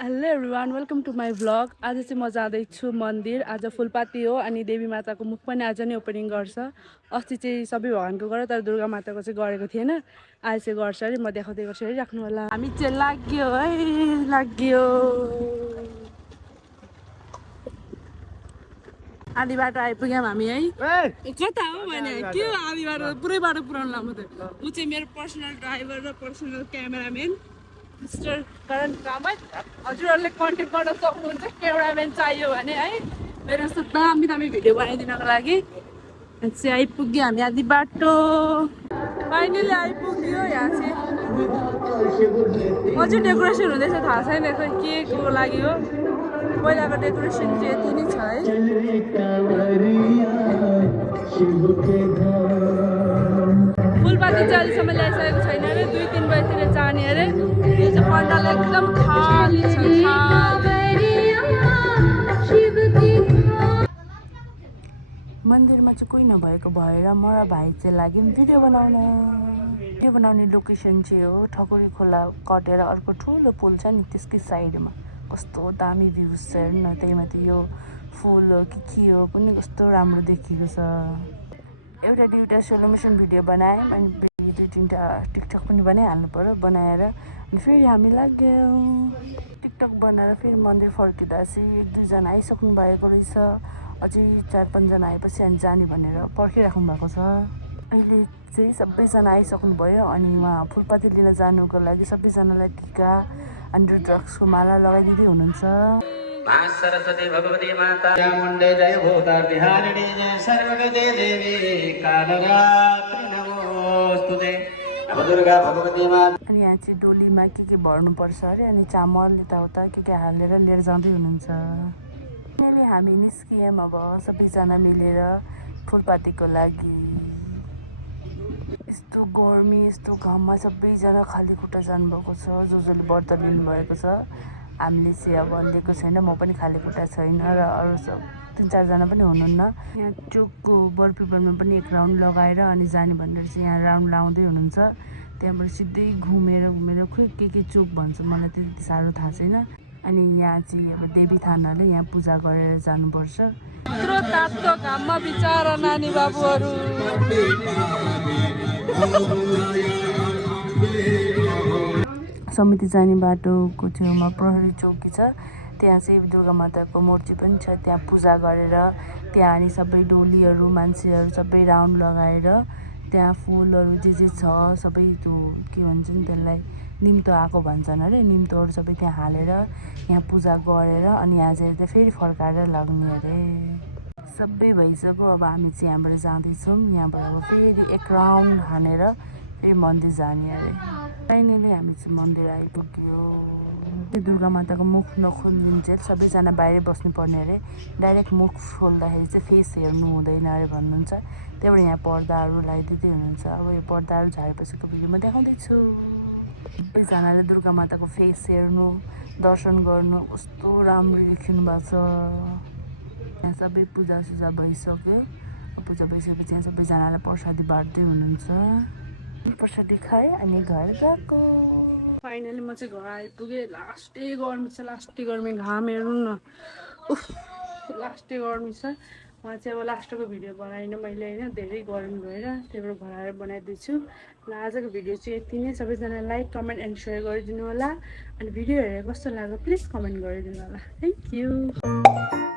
Hello everyone welcome to my vlog. आज चाहिँ म जाँदैछु मन्दिर। आज फुलपाती हो अनि देवी माताको मुख पनि आज नै ओपनिङ गर्छ। अस्ति चाहिँ सबै भगवान्को गर्यो तर दुर्गा माताको चाहिँ गरेको थिएन। आज चाहिँ गर्छ अरे, म देखाउँदै गर्छु है, राख्नु होला। हामी चाहिँ लाग्यो है, लाग्यो। आधी बाटो आइपुग्यौँ हामी है। कता हो भने के हो आधी बाटो पुरै बाटो पुऱ्याउनु लामो त। ऊ चाहिँ मेरो पर्सनल ड्राइभर र पर्सनल क्यामेराम्यान मिस्टर धरन कामत। हजुरहरूले कन्ट्याक्ट गर्न सक्नुहुन्छ क्यामेराम्यान चाहियो भने है, मेरो यस्तो दामी दामी भिडियो बनाइदिनको लागि। चाहिँ आइपुग्यो हामी आधी बाटो, फाइनली आइपुग्यो। यहाँ चाहिँ अझै डेकोरेसन हुँदैछ, थाहा छैन खै के को लागि हो। पहिलाको डेकोरेसन चाहिँ यति नै छ है। फुलपाती चाहिँ अहिलेसम्म ल्याइसकेको छैन अरे, 2-3 बजीतिर जाने अरे। यो चाहिँ पन्डाल एकदम खाली छ, मन्दिरमा चाहिँ कोही नभएको भएर म र भाइ चाहिँ लाग्यौँ भिडियो बनाउने लोकेसन चाहिँ हो ठकुरी खोला कटेर अर्को ठुलो पुल छ नि त्यसकै साइडमा। कस्तो दामी भ्युज छ हेर्नु न, त्यही माथि यो फुल हो के हो पनि कस्तो राम्रो देखिएको छ। एउटा दुईवटा सोलो मोसन भिडियो बनायौँ अनि 2-3टा टिकटक पनि बनाइहाल्नु पऱ्यो। बनाएर अनि फेरि हामी लाग्यौँ टिकटक बनाएर फेरि मन्दिर फर्किँदा चाहिँ 1-2जना आइसक्नु भएको रहेछ। अझै 4-5 जना आएपछि हामी जाने भनेर पर्खिराख्नु भएको छ। अहिले चाहिँ सबैजना आइसक्नु भयो अनि उहाँ फुलपाती लिन जानुको लागि सबैजनालाई टिका अनि रुद्राक्षको माला लगाइदिँदै हुनुहुन्छ। सरस्वती भगवती माता चामुण्डे जय भूतार्तिहारिणी जय सर्वगते देवी कालरात्रि नमोस्तुते नमो दुर्गा भगवती माता। अनि यहाँ चाहिँ डोलीमा के भर्नुपर्छ अरे अनि चामल यताउता के हालेर लिएर जाँदै हुनुहुन्छ। अहिले हामी निस्कियौँ अब सबैजना मिलेर फुलपातीको लागि। यस्तो गर्मी यस्तो घाममा सबैजना खाली खुट्टा जानुभएको छ, जसले व्रत लिनुभएको छ। हामीले चाहिँ अब लिएको छैन, म पनि खाली खुट्टा छैन र अरू सब 3-4जना पनि हुनुहुन्न। यहाँ चोकको बरपिपलमा पनि एक राउन्ड लगाएर अनि जाने भनेर चाहिँ यहाँ राउन्ड लाउँदै हुनुहुन्छ। त्यहाँबाट सिधै घुमेर खोइ के चोक भन्छ, मलाई त्यति साह्रो थाहा छैन। अनि यहाँ चाहिँ अब देवी थानहरूले यहाँ पूजा गरेर जानुपर्छ। यत्रो तातो घाममा बिचारा नानी बाबुहरू। समिति जाने बाटोको छेउमा प्रहरी चौकी छ, त्यहाँ चाहिँ दुर्गा माताको मूर्ति पनि छ। त्यहाँ पूजा गरेर त्यहाँ अनि सबै डोलीहरू मान्छेहरू सबै राउन्ड लगाएर त्यहाँ फुलहरू जे छ सबै त्यो के भन्छन् त्यसलाई निम्तो आएको भन्छन् अरे, निम्तोहरू सबै त्यहाँ हालेर यहाँ पूजा गरेर अनि यहाँ चाहिँ फेरि फर्काएर लाग्ने अरे। सबै भइसक्यो, अब हामी चाहिँ यहाँबाट जाँदैछौँ। यहाँबाट अब फेरि एक राउन्ड हानेर फेरि मन्दिर जाने अरे। फाइनली हामी चाहिँ मन्दिर आइपुग्यो। दुर्गा माताको मुख नखोलिन्जेल सबैजना बाहिरै बस्नुपर्ने अरे। डाइरेक्ट मुख खोल्दाखेरि चाहिँ फेस हेर्नु हुँदैन अरे भन्नुहुन्छ। त्यही भएर यहाँ पर्दाहरू लगाइदिँदै हुनुहुन्छ। अब यो पर्दाहरू झारेपछिको भिडियो म देखाउँदैछु। सबैजनाले दुर्गा माताको फेस हेर्नु दर्शन गर्नु कस्तो राम्रो देखिनु भएको छ। यहाँ सबै पूजासुजा भइसक्यो। पूजा भइसकेपछि यहाँ सबैजनालाई प्रसादी बाँड्दै हुनुहुन्छ। प्रसादी खाएँ अनि घर गएको। फाइनली म चाहिँ घर आइपुगेँ। लास्टै गर्मी छ, लास्टै गर्मी, घाम हेर्नु न, उफ लास्टै गर्मी छ। उहाँ चाहिँ अब लास्टको भिडियो बनाइनँ मैले होइन, धेरै गर्मी भएर, त्यही भएर घर आएर बनाइदिन्छु। र आजको भिडियो चाहिँ यति नै। सबैजना लाइक कमेन्ट एन्ड सेयर गरिदिनु होला। अनि भिडियो हेरेर कस्तो लाग्यो प्लिज कमेन्ट गरिदिनु होला। Thank you.